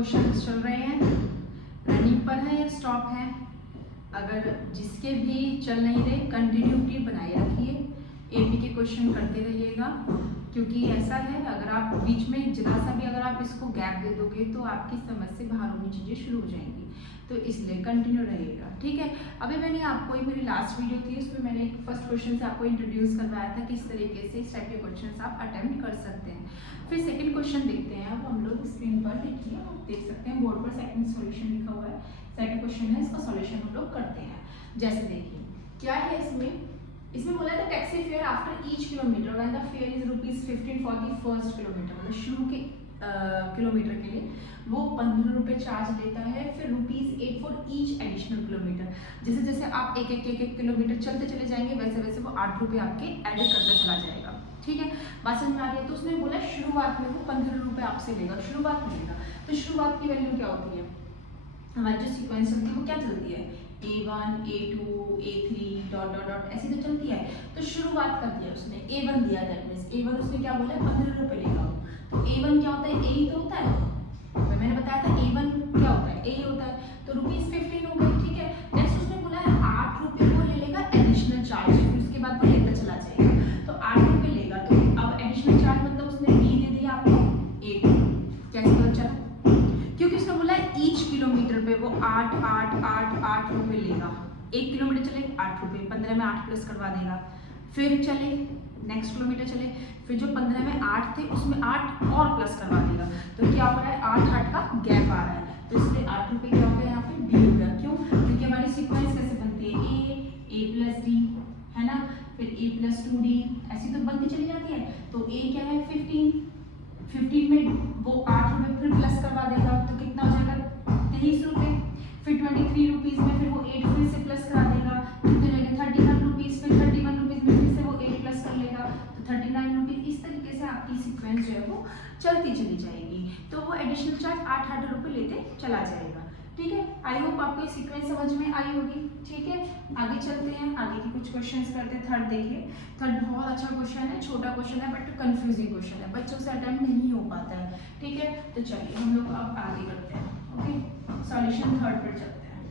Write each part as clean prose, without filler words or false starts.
Question चल रहे हैं, रनिंग पर है या स्टॉप है। अगर जिसके भी चल नहीं रहे कंटिन्यूटी बनाए रखिए, एपी के क्वेश्चन करते रहिएगा, क्योंकि ऐसा है अगर आप बीच में जरा सा भी अगर आप इसको गैप दे दोगे तो आपकी समझ से बाहर होनी चीज़ें शुरू हो जाएंगी, तो इसलिए कंटिन्यू रहेगा। ठीक है, अभी मैंने आपको एक मेरी लास्ट वीडियो थी उसमें मैंने एक फर्स्ट क्वेश्चन से आपको इंट्रोड्यूस करवाया था किस तरीके से इस टाइप के क्वेश्चन आप अटेम्प्ट कर सकते हैं। फिर सेकंड क्वेश्चन देखते हैं, अब हम लोग स्क्रीन पर देखिए, आप देख सकते हैं बोर्ड पर सेकंड सॉल्यूशन लिखा हुआ है, सेकंड क्वेश्चन है, इसका सॉल्यूशन हम लोग करते हैं। जैसे देखिए क्या है, इसमें बोला था taxi fare after each kilometre when the fair is ₹15 for the first kilometre, मतलब शुरू के किलोमीटर के लिए वो 15 रुपये चार्ज लेता है, फिर ₹8 फॉर ईच एडिशनल किलोमीटर। जैसे जैसे आप एक किलोमीटर चलते चले जाएंगे वैसे वैसे वो 8 रुपये आपके एड करता चला जाएगा। ठीक है, बात समझ में आ रही है। तो उसने बोला शुरुआत में वो 15 रुपये आपसे लेगा, शुरुआत में लेगा। तो शुरुआत की वैल्यू क्या होती है, हमारी जो सीक्वेंस चलती है वो क्या चलती है, A1 A2 A3 dot dot dot ऐसी तो चलती है। तो शुरुआत कर दिया उसने, A1 दिया, दैट मींस A1 उसने क्या बोला 15 रुपये लेगा। तो A1 क्या होता है, A ही तो होता है, मैंने बताया था A1 क्या होता है, A ही होता है। तो ₹15 हो गए। ठीक है, नेक्स्ट उसने बोला है 8 रुपये वो ले लेगा एडिशनल चार्ज, फिर उसके बाद वो लेता चला जाएगा। तो 8 रुपये लेगा, तो अब एडिशनल चार्ज मतलब उसने B दे दिया आपको A2, कैसे पता चला, क्योंकि उसने बोला है ईच किलोमीटर पे वो 8 रुपये लेगा। 1 किलोमीटर चले 8 रुपये, 15 में 8 प्लस करवा देगा। फिर चले नेक्स्ट किलोमीटर चले, फिर जो 15 में 8 थे उसमें 8 और प्लस करवा देगा। तो क्या हो रहा है, 8 का गैप आ रहा है, तो इसलिए 8 रुपये क्या हो गया यहाँ पे डी हो गया। क्यों, क्योंकि हमारी सीक्वेंस कैसे बनती है, A प्लस डी है ना, फिर A प्लस 2D ऐसी तो बनती चली जाती है। तो A क्या है 15 में वो 8 रुपये फिर प्लस करवा देगा, तो कितना हो जाएगा 23 रुपये। फिर 23 रुपीज़ में फिर वो 8 फिर से प्लस करा देगा, कितने रहेंगे 31 रुपीज़, फिर 31 रुपीज़ में फिर से वो 8 प्लस कर लेगा, तो 39 रुपीज़। इस तरीके से आपकी सीक्वेंस जो है वो चलती चली जाएगी, तो वो एडिशनल चार्ज 8 रुपये लेते चला जाएगा। ठीक है, आई होप आपको ये सीक्वेंस समझ में आई होगी। ठीक है, आगे चलते हैं, आगे की कुछ क्वेश्चंस करते हैं। थर्ड देखिए, थर्ड बहुत अच्छा क्वेश्चन है, छोटा क्वेश्चन है बट कंफ्यूजिंग क्वेश्चन है, बच्चों से अटेम्प्ट नहीं हो पाता है। ठीक है, तो चलिए हम लोग अब आगे करते हैं। ओके, सॉल्यूशन थर्ड पर चलते हैं।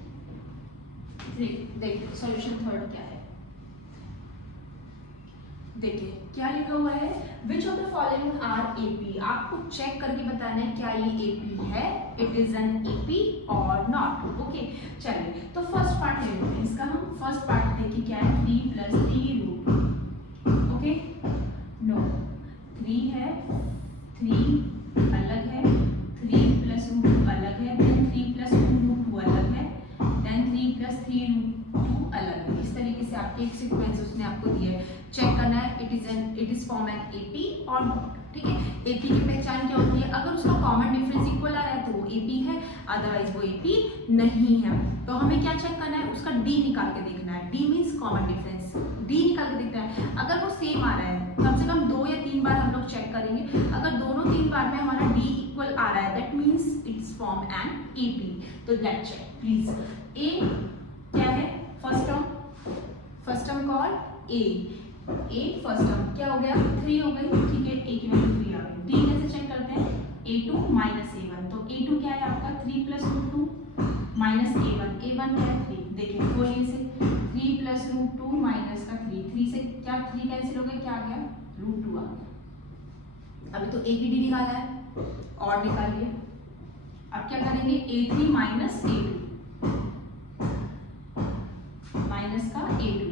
देखिए सॉल्यूशन थर्ड क्या है, देखिए क्या लिखा हुआ है, which of the following are AP. आपको चेक करके बताना है क्या ये एपी है, इट इज एन एपी और नॉट। ओके, चलिए तो फर्स्ट पार्ट ले लेते हैं इसका, हम फर्स्ट पार्ट देखिए क्या है, 3 + 3 रूट। ओके, नो 3 है, 3 अलग है, 3 + रूट अलग है, देन 3 + 2 रूट 2 अलग है, देन 3 + 3 रूट 2 अलग है। इस तरीके से आपकी एक सीक्वेंस उसने आपको दी है, चेक करना है it is form an AP और नॉट। ठीक है, एपी की पहचान क्या होती है, अगर उसका कॉमन डिफरेंस इक्वल आ रहा है तो वो एपी है, अदरवाइज वो एपी नहीं है। तो हमें क्या चेक करना है, उसका डी निकाल के देखना है, D means common difference, D निकाल के देखना है। अगर वो सेम आ रहा है, कम से कम 2 या 3 बार हम लोग चेक करेंगे, अगर दोनों 3 बार में हमारा डी इक्वल आ रहा है that means it's form an AP. तो लेट्स चेक प्लीज, ए क्या है, फर्स्ट टर्म कॉल ए फर्स्ट टर्म क्या हो गया 3 हो गई। ठीक है, ए की वैल्यू 3 आ गई। डी कैसे चेक करते हैं, A2 - A1, तो A2 क्या है आपका 3 + √2 माइनस A1 क्या है 3। देखिए खोलिए इसे, 3 + √2 माइनस का 3 से क्या 3 कैंसिल हो गया, क्या आ गया √2 आ गया। अभी तो A की डी निकाला है और निकालिए। अब क्या करेंगे, A3 - A2 माइनस का A2।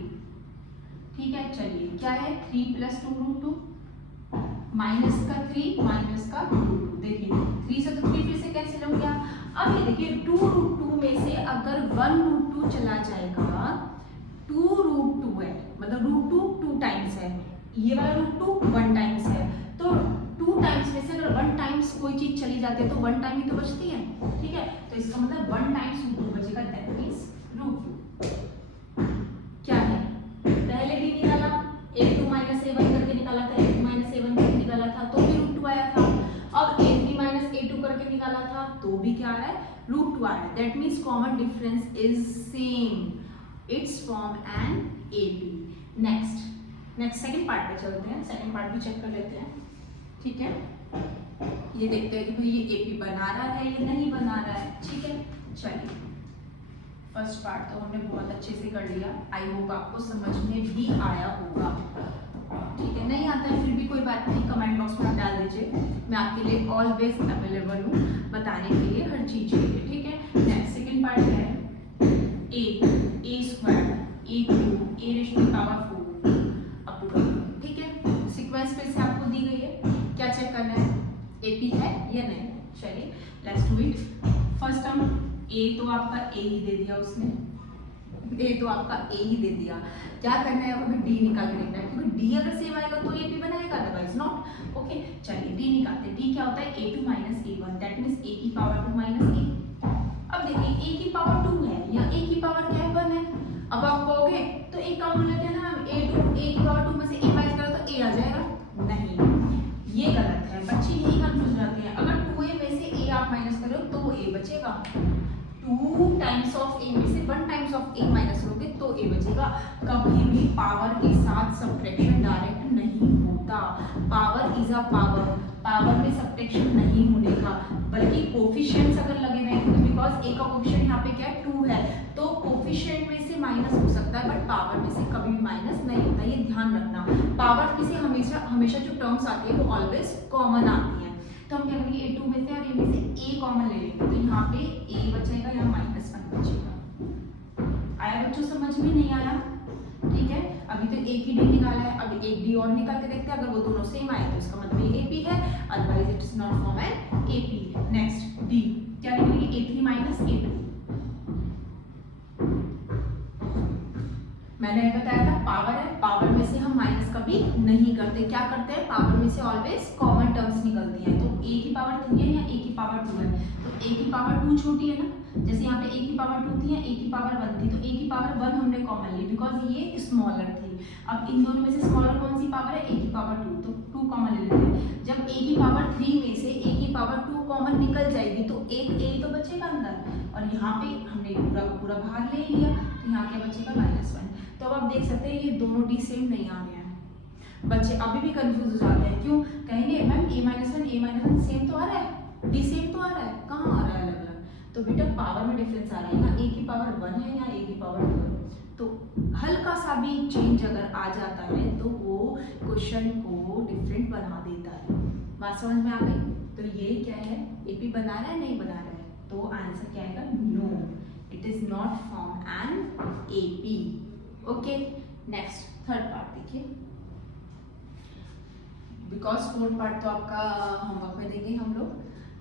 ठीक है, चलिए क्या है 3 + 2 √2 माइनस का 3 माइनस का √2। देखिए 3 से तो 3 फिर से कैंसिल हो गया। अब ये देखिए 2 √2 में से अगर 1 √2 चला जाएगा, 2 √2 है मतलब √2 2 टाइम्स है, ये वाला √2 1 टाइम्स है, तो 2 टाइम्स में से अगर 1 टाइम्स कोई चीज चली जाती है तो 1 टाइम ही तो बचती है। ठीक है, तो इसका मतलब 1 टाइम्स √2 बचेगा, दैट मींस √2 क्या है, पहले भी निकाला A2 - A1 करके निकाला था, A2 - A1 करके निकाला था तो भी √2 आया था। अब A3 - A2 करके निकाला था तो भी क्या आ रहा है √2 आ रहा है, that means common difference is same, it's form an AP. Next second part पे चलते हैं, सेकंड पार्ट भी चेक कर लेते हैं। ठीक है, ये देखते हैं कि भाई ये AP बना रहा है या नहीं बना रहा है। ठीक है, चलिए फर्स्ट पार्ट तो हमने बहुत अच्छे से कर लिया। आई होप आपको समझ में भी आया होगा। ठीक है, नहीं आता है फिर भी कोई बात नहीं, कमेंट बॉक्स में डाल दीजिए, मैं आपके लिए ऑलवेज अवेलेबल हूँ बताने के लिए हर चीज़ के लिए। ठीक है, नेक्स्ट सेकेंड पार्ट है a square a cube a raise to power 4 up to. ठीक है, सीक्वेंस फिर से आपको दी गई है, क्या चेक करना है AP है या नहीं। चलिए लेट्स डू इट। फर्स्ट हम A तो आपका A ही दे दिया उसने, A तो आपका A ही दे दिया। क्या करना है, अब D निकाल के देखना है, क्योंकि D अगर सेम आएगा तो AP बनाएगा, अदरवाइज नॉट। ओके, चलिए D निकालते हैं। D क्या होता है, A2 minus A1, that means A की पावर 2 माइनस A। अब देखिए A की पावर 2 है या A की पावर क्या है, 1 है। अब आप कहोगे तो एक काम लेते हैं ना, A की पावर 2 में से A माइनस करो तो A आ जाएगा, नहीं ये गलत है। बच्चे यही कंफ्यूज रहते हैं, अगर 2A में से A आप माइनस करो तो A बचेगा, 2 टाइम्स ऑफ A में से 1 टाइम्स ऑफ A माइनस करोगे तो A बचेगा। कभी भी पावर के साथ सब्ट्रैक्शन डायरेक्ट नहीं होता, power is a power, power में सब्ट्रैक्शन नहीं होने का, बल्कि कोफिशिएंट्स अगर लगे हुए हैं, बिकॉज A का कोफिशिएंट यहाँ पे क्या है 2 है, तो कोफिशिएंट में से माइनस हो सकता है, बट पावर में से कभी भी माइनस नहीं होता, ये ध्यान रखना। पावर में से हमेशा जो टर्म्स आती है वो ऑलवेज कॉमन आती है। तो हम क्या करेंगे, A2 में से और A में से A कॉमन ले लेंगे, तो यहाँ पे A बचेगा, यहाँ -1 बचेगा। आया बच्चों समझ में, नहीं आया? ठीक है, अभी तो एक ही D निकाला है, अब एक D और निकाल के देखते हैं, अगर वो दोनों सेम आए तो इसका मतलब ये AP है, otherwise it is not form an AP। Next D क्या लिखेंगे, A3 माइनस A2। मैंने बताया था पावर है, पावर में से हम माइनस कभी नहीं करते, क्या करते हैं, पावर में से ऑलवेज कॉमन टर्म्स निकलती हैं। तो A की पावर 3 है या A की पावर 2 है, तो A की पावर 2 छोटी है ना, जैसे यहाँ पे A की पावर 2 थी या A की पावर 1 थी, तो A की पावर 1 हमने कॉमन ली बिकॉज ये स्मॉलर थी। अब इन दोनों में से स्मॉलर कौन सी पावर है, A की पावर 2, तो 2 कॉमन ले लेते हैं। जब A की पावर 3 में से A की पावर 2 कॉमन निकल जाएगी तो एक A तो बचेगा अंदर, और यहाँ पे हमने पूरा का पूरा बाहर ले लिया, तो यहाँ क्या बचेगा, -1। तो अब आप देख सकते हैं ये दोनों D सेम नहीं आ रहे हैं। बच्चे अभी भी कंफ्यूज हो जाते हैं, क्यों, कहेंगे मैम A-1 सेम तो आ रहा है, D सेम तो आ रहा है, कहाँ आ रहा है अलग अलग, तो बेटा पावर में डिफरेंस आ रहा है, यहाँ A की पावर 1 है या A की पावर 2 है, तो हल्का सा भी चेंज अगर आ जाता है तो वो क्वेश्चन को डिफरेंट बना देता है। बात समझ में आ गई? तो ये क्या है, AP बना रहा है नहीं बना रहा है, तो आंसर क्या आएगा, no, it is not form an AP। Okay, next third part देखिए, बिकॉज फोर्थ पार्ट तो आपका होमवर्क में देंगे हम लोग,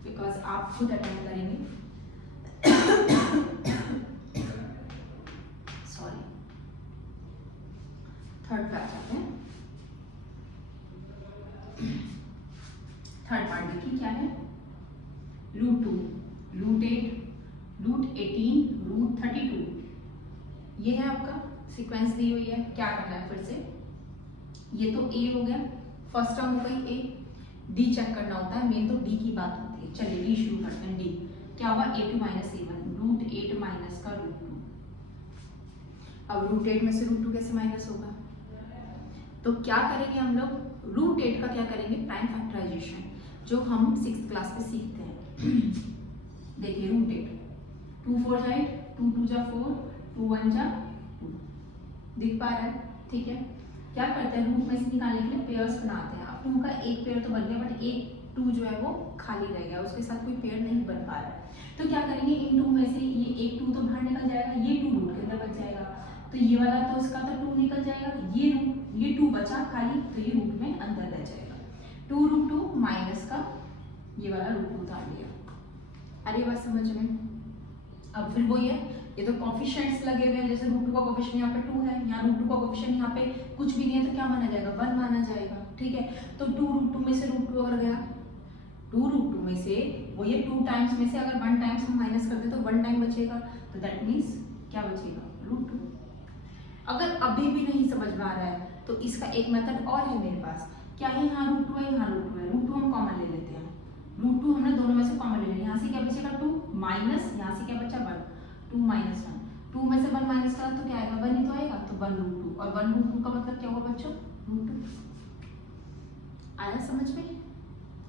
बिकॉज आप खुद अटेंड करेंगे। सॉरी, थर्ड पार्ट आते हैं। थर्ड पार्ट देखिए क्या है, √2, √8, √18, √32, ये है आपका सीक्वेंस दी हुई है। क्या करना है फिर से, ये तो A हो गया, फर्स्ट टर्म हो गई A, D चेक करना होता है, मेन तो D की बात होती है। चलिए D शुरू करते हैं। D क्या होगा, A2 माइनस A1, √8 माइनस का √2। अब √8 में से √2 कैसे माइनस होगा, तो क्या करेंगे हम लोग, √8 का क्या करेंगे, प्राइम फैक्टराइजेशन, जो हम 6th क्लास में सीखते हैं। देखिए √8, 2 4 जा 8, 2 2 जा 4, 2 1 जा 2, दिख पा रहा है? ठीक है, क्या करते हैं, रूट में से निकालने के लिए पेयर्स बनाते हैं। अब 2 का एक पेयर तो बन गया, बट एक 2 जो है वो खाली रह गया, उसके साथ कोई पेयर नहीं बन पा रहा है, तो क्या करेंगे, इन 2 में से ये एक 2 तो बाहर निकल जाएगा, ये 2 रूट के अंदर बच जाएगा, तो ये वाला तो इसका तो 2 निकल जाएगा, ये 2 बचा खाली, तो ये रूट में अंदर रह जाएगा, 2√2 माइनस का ये वाला √2 उतार लिया। अरे बात समझ में? अब फिर वो ये तो कोफिशिएंट्स लगे हुए हैं, जैसे √2 का कोफिशिएंट यहाँ पे 2 है, यहाँ √2 का कोफिशिएंट यहाँ पे कुछ भी नहीं है, तो क्या माना जाएगा, 1 माना जाएगा। ठीक है, तो 2√2 में से √2 अगर गया, 2√2 में से वो ये 2 टाइम्स में से अगर 1 टाइम्स हम माइनस करते तो 1 टाइम बचेगा, तो दैट मीन्स क्या बचेगा, √2। अगर अभी भी नहीं समझ में आ रहा है तो इसका एक मेथड और है मेरे पास, क्या है, यहाँ √2 है, यहाँ √2 है, √2 हम कॉमन ले लेते हैं, √2 हमने दोनों में से कॉमन ले लिया, यहाँ से क्या बचेगा 2 माइनस, यहाँ से क्या बचा 1, 2 माइनस 1, 2 में से 1 माइनस करा तो क्या आएगा, 1 ही तो आएगा, तो 1√2, और 1√2 का मतलब क्या होगा बच्चों, √2। आया समझ में?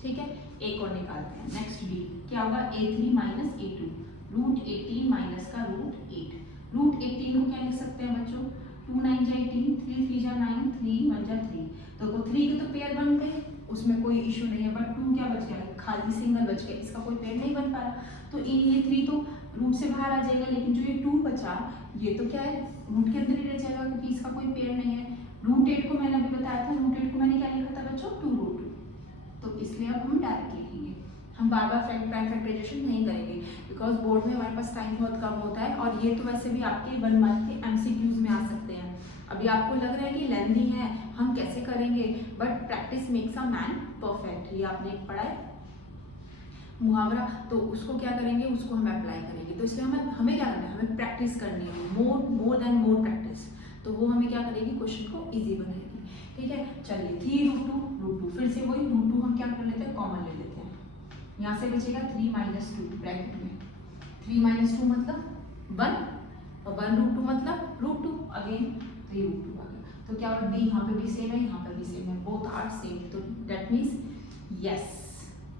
ठीक है, एक और निकालते हैं। नेक्स्ट बी क्या होगा, a3 minus a2, root 18 minus का रूट 8। रूट 18 को क्या लिख सकते हैं बच्चों, 2 9 जा 18, 3 3 जा 9, 3 1 जा 3। तो 3 के तो पेयर बन गए, उसमें कोई इशू नहीं है, बट 2 क्या बच गया, खाली सिंगल बच गया, इसका कोई पेयर नहीं बन पा रहा। तो ये 3 तो रूट से बाहर आ जाएगा, लेकिन जो ये 2 बचा ये तो क्या है, रूट के अंदर ही रह जाएगा क्योंकि इसका कोई पेयर नहीं है। रूट 8 को मैंने अभी बताया था, रूट 8 को मैंने क्या लिखा था बच्चों, 2 रूट 2। तो इसलिए अब हम डायरेक्ट लिखेंगे, हम बार बार प्राइम फैक्टराइजेशन नहीं करेंगे बिकॉज बोर्ड में हमारे पास टाइम बहुत कम होता है, और ये तो वैसे भी आपके 1 मार्क के MCQs में आ सकते हैं। अभी आपको लग रहा है कि लेंथी है, हम कैसे करेंगे, but practice makes a man perfect. ये आपने एक पढ़ा है मुहावरा, तो उसको क्या करेंगे, उसको हम अप्लाई करेंगे। तो इसलिए हमें क्या करना है, हमें प्रैक्टिस करनी है, मोर देन मोर प्रैक्टिस। तो वो हमें क्या करेगी, क्वेश्चन को इजी बनाएगी। ठीक है, चलिए 3 रूट 2, फिर से वही रूट 2 हम क्या कर लेते हैं, कॉमन ले लेते हैं। यहाँ से बचेगा 3 माइनस 2 ब्रैकेट में, 3 माइनस 2 मतलब 1, और 1 रूट 2 मतलब रूट 2, अगेन 3 रूट 2 आ गया। तो क्या होगा, डी यहाँ पे भी सेम है, यहाँ पर भी सेम है, बोथ आर सेम। तो दैट मीन्स यस,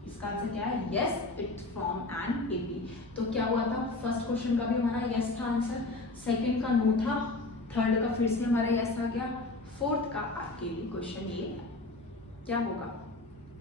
इसका आंसर क्या है, yes it's from an AP. तो क्या हुआ था, फर्स्ट क्वेश्चन का भी हमारा यस था आंसर, सेकंड का नो था, थर्ड का फिर से हमारा यस आ गया, फोर्थ का आपके लिए क्वेश्चन ये क्या होगा,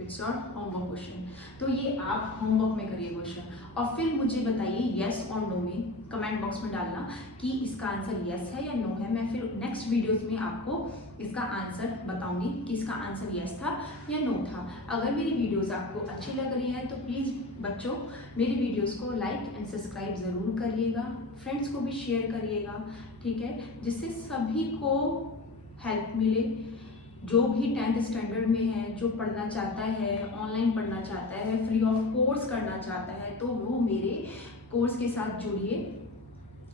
इट्स योर होमवर्क क्वेश्चन। तो ये आप होमवर्क में करिए क्वेश्चन, और फिर मुझे बताइए यस और नो में कमेंट बॉक्स में डालना कि इसका आंसर यस है या नो है। मैं फिर नेक्स्ट वीडियोस में आपको इसका आंसर बताऊंगी कि इसका आंसर यस था या नो था। अगर मेरी वीडियोस आपको अच्छी लग रही है तो प्लीज़ बच्चों मेरी वीडियोस को लाइक एंड सब्सक्राइब ज़रूर करिएगा, फ्रेंड्स को भी शेयर करिएगा, ठीक है, जिससे सभी को हेल्प मिले। जो भी 10th स्टैंडर्ड में है, जो पढ़ना चाहता है, ऑनलाइन पढ़ना चाहता है, फ्री ऑफ कोर्स करना चाहता है, तो वो मेरे कोर्स के साथ जुड़िए।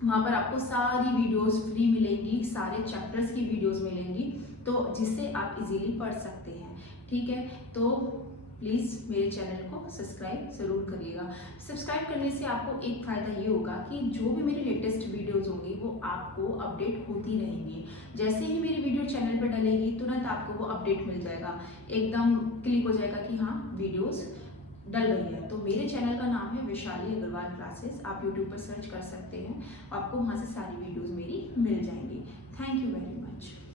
वहाँ पर आपको सारी वीडियोस फ्री मिलेंगी, सारे चैप्टर्स की वीडियोस मिलेंगी, तो जिससे आप इजीली पढ़ सकते हैं। ठीक है, तो प्लीज़ मेरे चैनल को सब्सक्राइब ज़रूर करिएगा। सब्सक्राइब करने से आपको एक फ़ायदा ये होगा कि जो भी मेरे लेटेस्ट वीडियोस होंगी वो आपको अपडेट होती रहेंगी। जैसे ही मेरी वीडियो चैनल पर डलेगी तुरंत आपको वो अपडेट मिल जाएगा, एकदम क्लिक हो जाएगा कि हाँ वीडियोस डल रही है। तो मेरे चैनल का नाम है वैशाली अग्रवाल क्लासेस, आप यूट्यूब पर सर्च कर सकते हैं, आपको वहाँ से सारी वीडियोज़ मेरी मिल जाएंगी। Thank you very much.